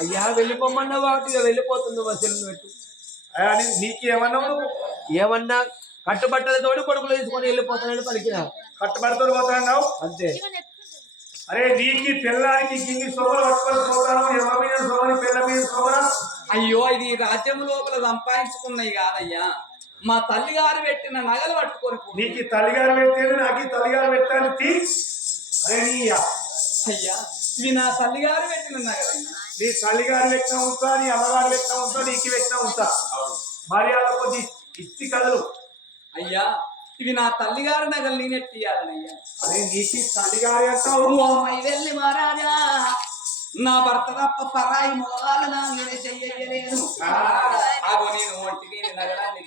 అయ్యా వెళ్ళిపోమన్నావు? కాబట్టి ఇక వెళ్ళిపోతుంది వసూలు పెట్టు. అయ్యా, నీ- నీకేమన్నావు నువ్వు ఏమన్నా కట్టుబట్టలతోటి కొడుకులు తీసుకొని వెళ్ళిపోతానని పలికినా. కట్టుబడితో పోతాన్నావు అంతే. అరే నీకి పిల్లానికి గిన్ని సోమలు పట్టుకొని పోతాను? ఎవరి మీద సోమని పిల్ల మీద సోమరా అయ్యో ఇది రాజ్యం లోపల సంపాదించుకున్నాయి కాదయ్యా. మా తల్లి గారు పెట్టిన నగలు పట్టుకొని. నీకు తల్లిగారు పెట్టేది నాకు ఈ తల్లిగారు పెట్టాను తీ. అరే నీ అయ్యా ఇవి నా తల్లి గారు పెట్టిన నగలయ్యా నీ తల్లిగారు పెట్టిన ఉంటా నీ అమ్మగారు పెట్టిన ఉంటా నీకు పెట్టిన ఉంటా మర్యాద కొద్ది ఇచ్చి కదలు. అయ్యా ఇవి నా తల్లి గారి నగలు నేనెట్టియాలనయ్యా అరే నీకు తల్లిగారు అంటావు? వెళ్ళి మహారాజా నా భర్త తప్ప పరాయి మొగాలు నా మీద చెయ్యలేను అగో నేను ఒంటికి నగరాన్ని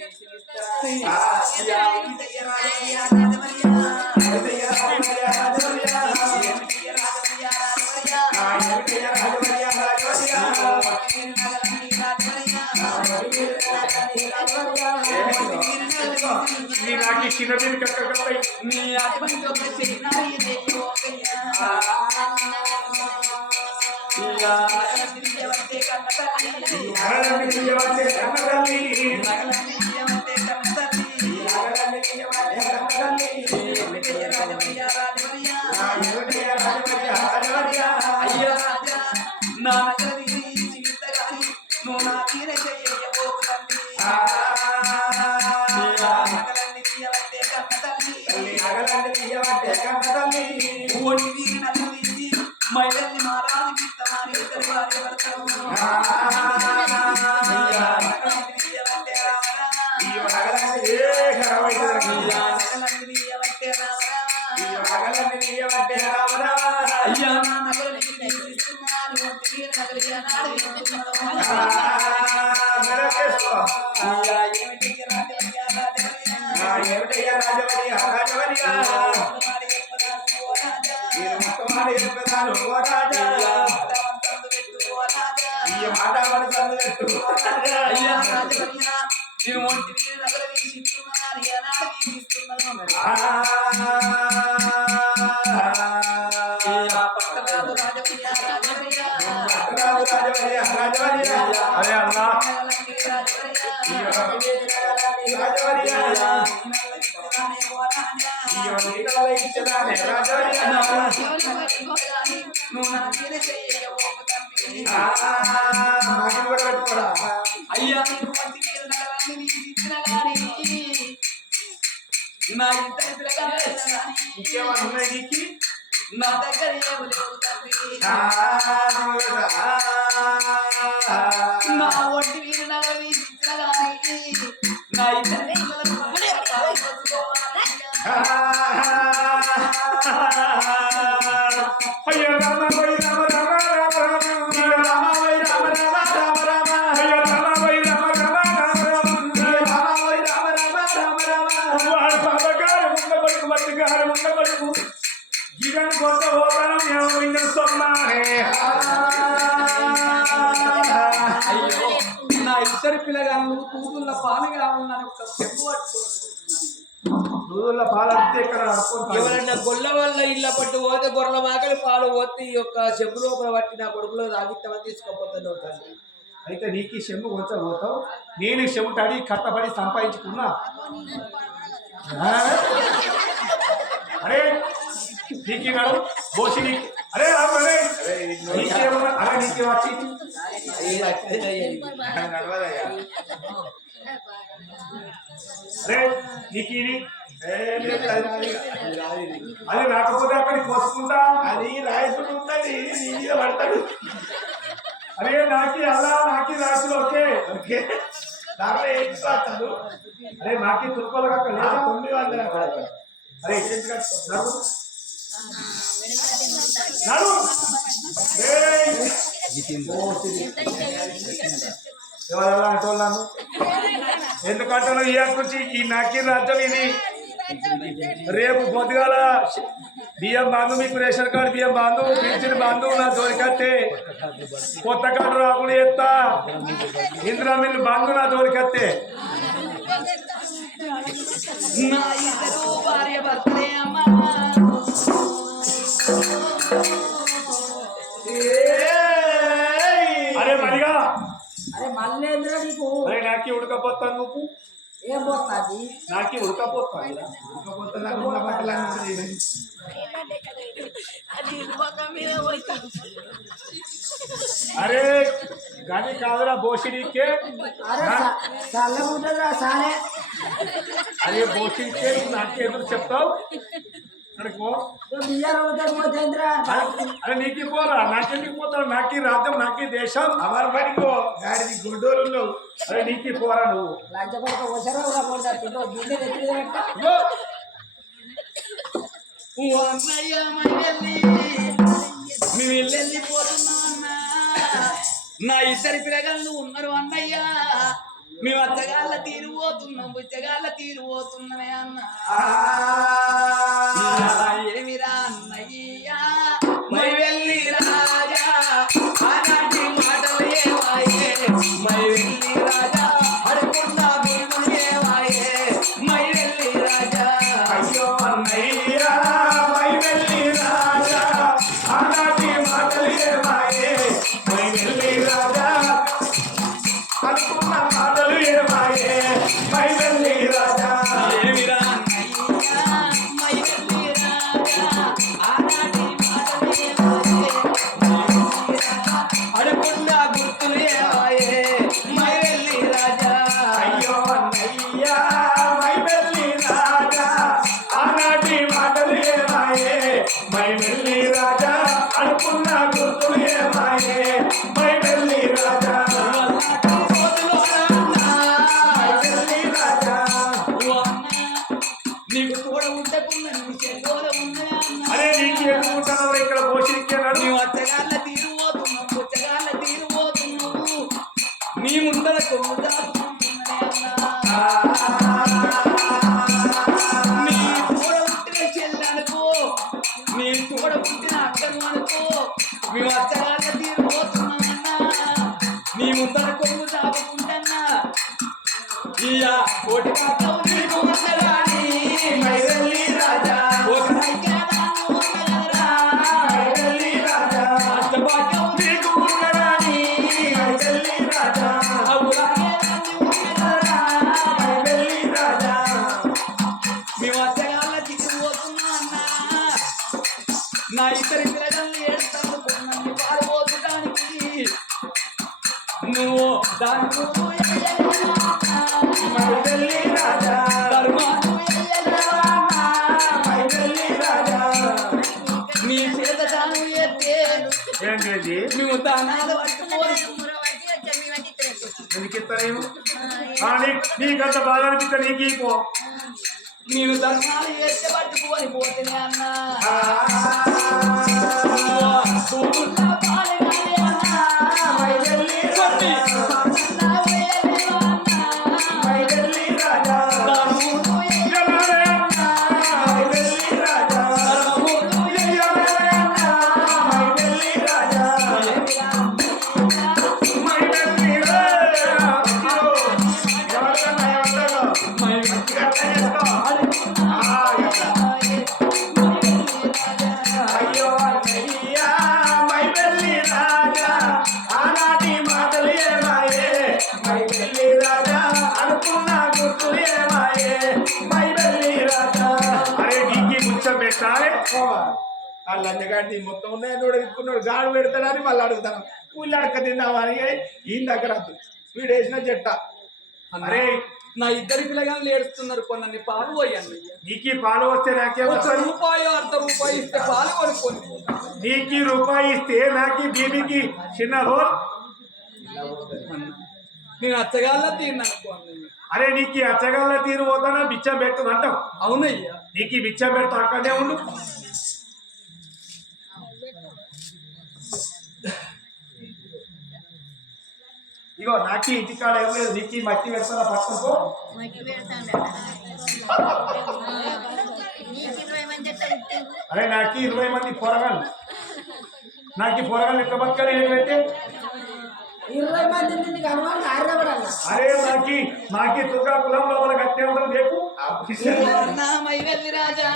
నీ నాకు చిన్న దీనికి ఎక్కడ నీ అటువంటి ఒక చిన్నారి దెయ్యం కన్న తల్లి. రాజమయ్య రాజమయ్య. వాడి చెప్పరాదు ఓ రాజా. భగవంతుడు పెట్టు ఓ రాజా. అయ్యా రాజమయ్య నేను ఒంటి మీద రాజా. ఎవరన్నా గొల్ల వల్ల ఇళ్ళ పట్టు పోతే గొర్రెల మాకలి పాలు పోతే ఈ యొక్క చెంబు లోపల పట్టి నా కొడుకులో తాగిస్తామని తీసుకోపోతాను తల్లి. అయితే నీకు ఈ చెమ్ము కొంచెం పోతావు. నేను తడి కట్టబడి సంపాదించుకున్నా? అరే నీకు నడు బోసి నీకు. అరే రాము, అరే. నీకేమన్నా అరే నీకే వచ్చి. అరే నీకు ఇది అది రాకపోతే అక్కడికి పోసుకుంటా అది రాయసుడు ఉంటది. నీ పడతాడు. అరే నాకి అలా నాకి రాసులు ఓకే. ఓకే. దాంట్లో ఏం రాస్తాడు? అరే నాకి తుర్కోలు అక్కడ తొమ్మిది వందల అరే నడు. నడు! ఎవరెవరు అంటున్నాను ఎందుకంటే ఈ నుంచి ఈ నాకి రాజ్యం ఇది. రేపు పొద్దుగాల బియ్యం బాంధు మీకు రేషన్ కార్డు బియ్యం బాంధు పెన్షన్ బాంధు నా దొరికత్తే కొత్త కార్డు రాకుండా ఎత్తా ఇందిరా మిల్లు బాంధు నా దొరికత్తే నా ఇద్దరు పోతాను బోషిడికే అరే బోషిడికే నాకే ఎదురు చెప్తావు అరే నీకు పోరా నాకెందుకు పోతావు నాకే రాజ్యం నాకే దేశం అమర్ పడికో గాడిది గుడ్డోలు అరే నీకు పోరా నువ్వు మేము వెళ్ళిపోతున్నాం నా ఇద్దరి పిల్లగాళ్ళు ఉన్నారు అన్నయ్య. మేము అత్తగాళ్ళ తీరుపోతున్నాం బుచ్చగాళ్ళ తీరుపోతున్నామే అన్న. ఏమిరా అన్నయ్యా? మై వెళ్ళి రాజా మాటలు నా ఇద్దరి పిల్లగాళ్ళు ఏడుస్తాను నన్ను పారిపోతుంటానికి నువ్వు దాని మైదల్లి రాజా. రాజా. నీ చేత తాను ఎత్తే ఏంటి మేము దానాలు ఎందుకు ఇస్తారేమో నీకంత బాధ అనిపిస్తే నీకు నేను ధర్మాలు ఎత్తే పట్టుకోని పోతేనే అన్నా. మై రాజా అనుకున్న గుర్తులు ఏమాయే మై రాజా అరే. నీకి ముచ్చం పెట్టాలి ఆ లంచగాడి మొత్తం ఉన్నాయి నోడు ఎక్కున్నాడు గాడు పెడతాడని మళ్ళీ అడుగుతాను. ఊళ్ళో అడక అని ఈయన దగ్గర. వీడు వేసిన చెట్ట. అరే నా ఇద్దరి పిల్లగాళ్ళు ఏడుస్తున్నారు కొన్నీ పాలు పోయండి నీకి పాలు వస్తే నాకే రూపాయి అర్ధ రూపాయి ఇస్తే పాలు కొనుక్కొని. నీకి రూపాయి ఇస్తే నాకి బీబీకి చిన్న హోల్ నేను తిన్నాను అన్నయ్య అరే నీకు అచ్చగల్ల తీరు పోతానా? బిచ్చం పెట్టు అంటావు? అవునయ్యా. నీకు బిచ్చం పెట్టు అక్కడనే ఉండు. ఇగో నాకి ఇంటికాడ ఏం లేదు. నీకు మట్టి పెడతానా? పట్టుకో అరే నాకు ఇరవై మంది పొరగాలు నాకు పొరగాలు ఎట్లా బతకాలి? ఏంటంటే ఇరవై మంది అరే మాకి రాజా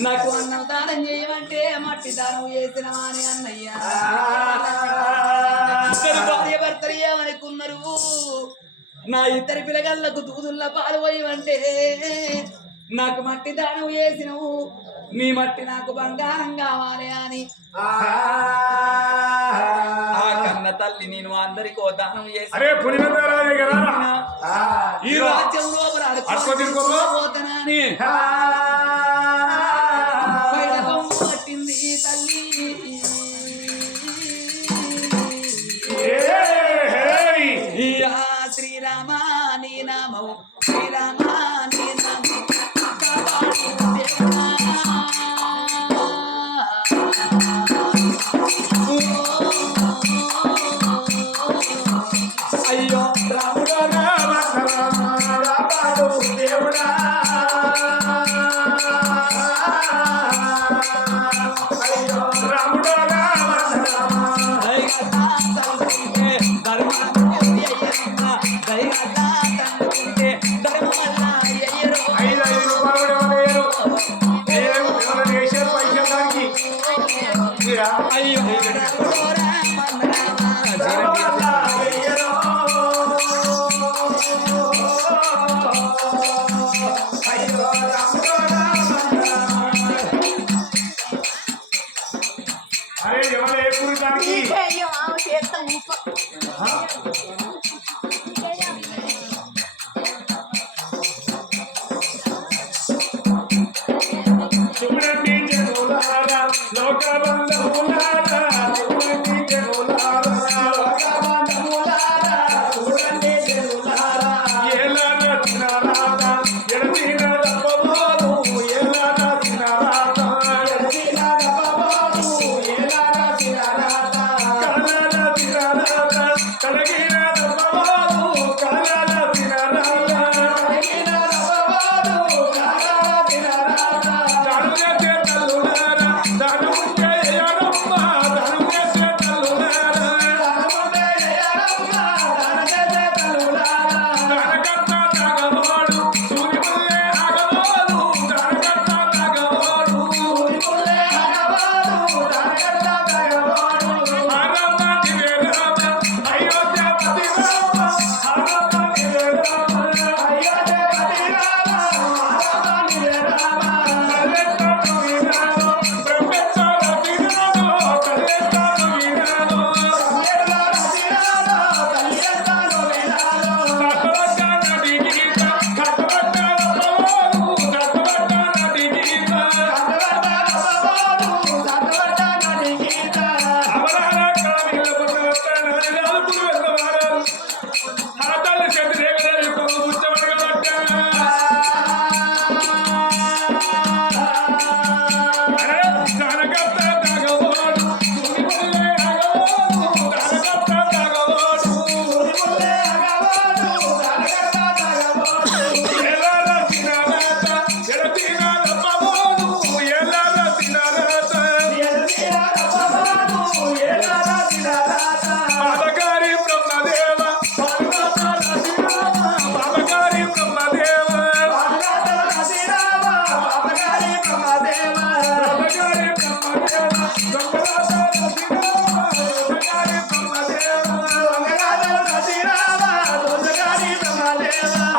నాకు అన్నం దానం చేయమంటే మట్టి దానం చేసినవా అని అన్నయ్య. నా ఇద్దరి పిల్లగాళ్ళకు దూదుల్లా పాలు పోయమంటే నాకు మట్టి దానం చేసినవు నీ మట్టి నాకు బంగారం కావాలి అని. ఆ. కన్న తల్లి నేను అందరికో దానం చేసి అరే పుణ్యమంతారాలే కదా. ఈ రాజ్యంలో పోతనని పట్టింది తల్లి.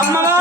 అమ్మలా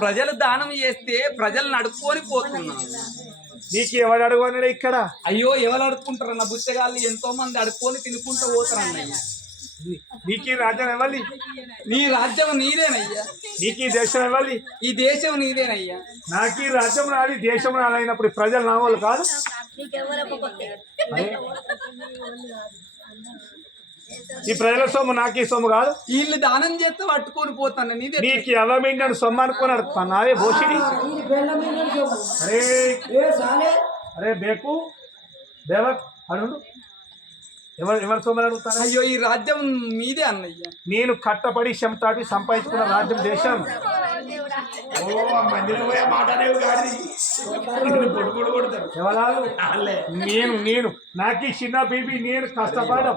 ప్రజలు దానం చేస్తే ప్రజలు నడుపుకొని పోతున్నాను నీకు ఎవడు అడుగున్నాడు ఇక్కడ? అయ్యో ఎవరు అడుక్కుంటారు నా బుచ్చగాళ్ళు ఎంతో మంది అడుక్కొని తినుకుంటూ పోతారు అన్నయ్య. నీకు రాజ్యం ఇవ్వాలి నీ రాజ్యం నీదేనయ్యా. నీకు ఈ దేశం ఇవ్వాలి ఈ దేశం నీదేనయ్యా. నాకు ఈ రాజ్యం రాలి దేశం రాలైనప్పుడు ఈ ప్రజలు నా వాళ్ళు కాదు. ఈ ప్రజల సొమ్ము నాకు ఈ సొమ్ము కాదు. వీళ్ళు దానం చేస్తే పట్టుకొని పోతాను నీదే నీకు ఎవమిండి సొమ్ము అనుకుని అడుగుతాను అదే భోషిడి ఈ బెల్ల మీద చెప్పు. అరే ఏ సాలే? అరే బేకు దేవక్ అడుగు ఎవరు ఎవరి సొమ్మని అడుగుతాను అయ్యో ఈ రాజ్యం మీదే అన్నయ్య. నేను కట్టపడి చెమటాడి సంపాదించుకున్న రాజ్యం దేశం. నేను నేను నాకు ఈ చిన్న బీబీ నేను కష్టపడడం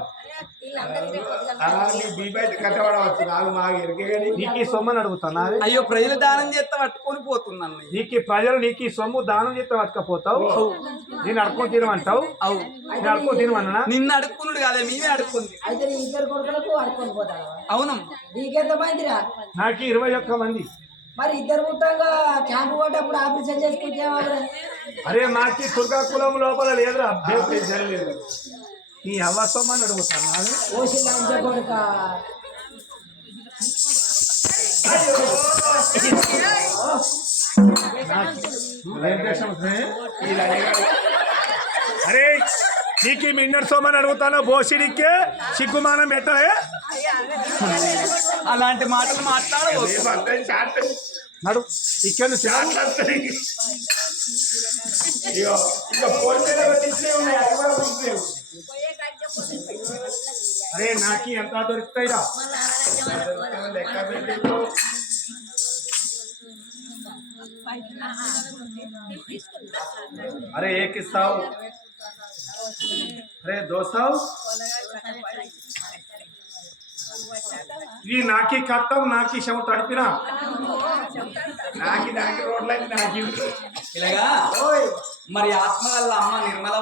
నాకు మాకు ఎరికే కానీ నీకు ఈ సొమ్మని అడుగుతాను? అదే అయ్యో ప్రజలు దానం చేస్తే పట్టుకొని పోతుంది అన్నయ్య నీకు ప్రజలు నీకు ఈ సొమ్ము దానం చేస్తే పట్టుకపోతావు? నేను అడుక్కొని తినమంటావు? అవు. నేను అడుక్కొని తినమన్నా నిన్ను అడుక్కున్నాడు కాదే మేమే అడుక్కుంది. అయితే నీ ఇద్దరు కొడుకులకు అడుకొని పోతాను అవునమ్మా నీకెంత మందిరా నాకు ఇరవై ఒక్క మంది. మరి ఇద్దరు ముట్టంగా క్యాంపు ఆపరేషన్ చేసుకుంటే అరే మాకి దుర్గా కులం లోపల లేదురా. అభ్యర్థి లేదు. నీ అవసరమని అడుగుతాను నాది. ఓసి లంచ కొడుక ఏం దేశం వస్తుంది? అరే నీకు మిన్నర్ సోమని అడుగుతాను బోసిడికే సిగ్గుమానం పెట్టలే అలాంటి మాటలు చాట్ నడు ఇక్కడ అరే నాకు ఎంత దొరుకుతాయిరా లెక్క పెట్టిండు అరే ఏకిస్తావు అరే దోస్తావు ఈ నాకి కట్టం నాకి శవ తడిపినా నాకి నాకి రోడ్లకి నాకి ఇలాగా మరి ఆత్మ వల్ల అమ్మ నిర్మల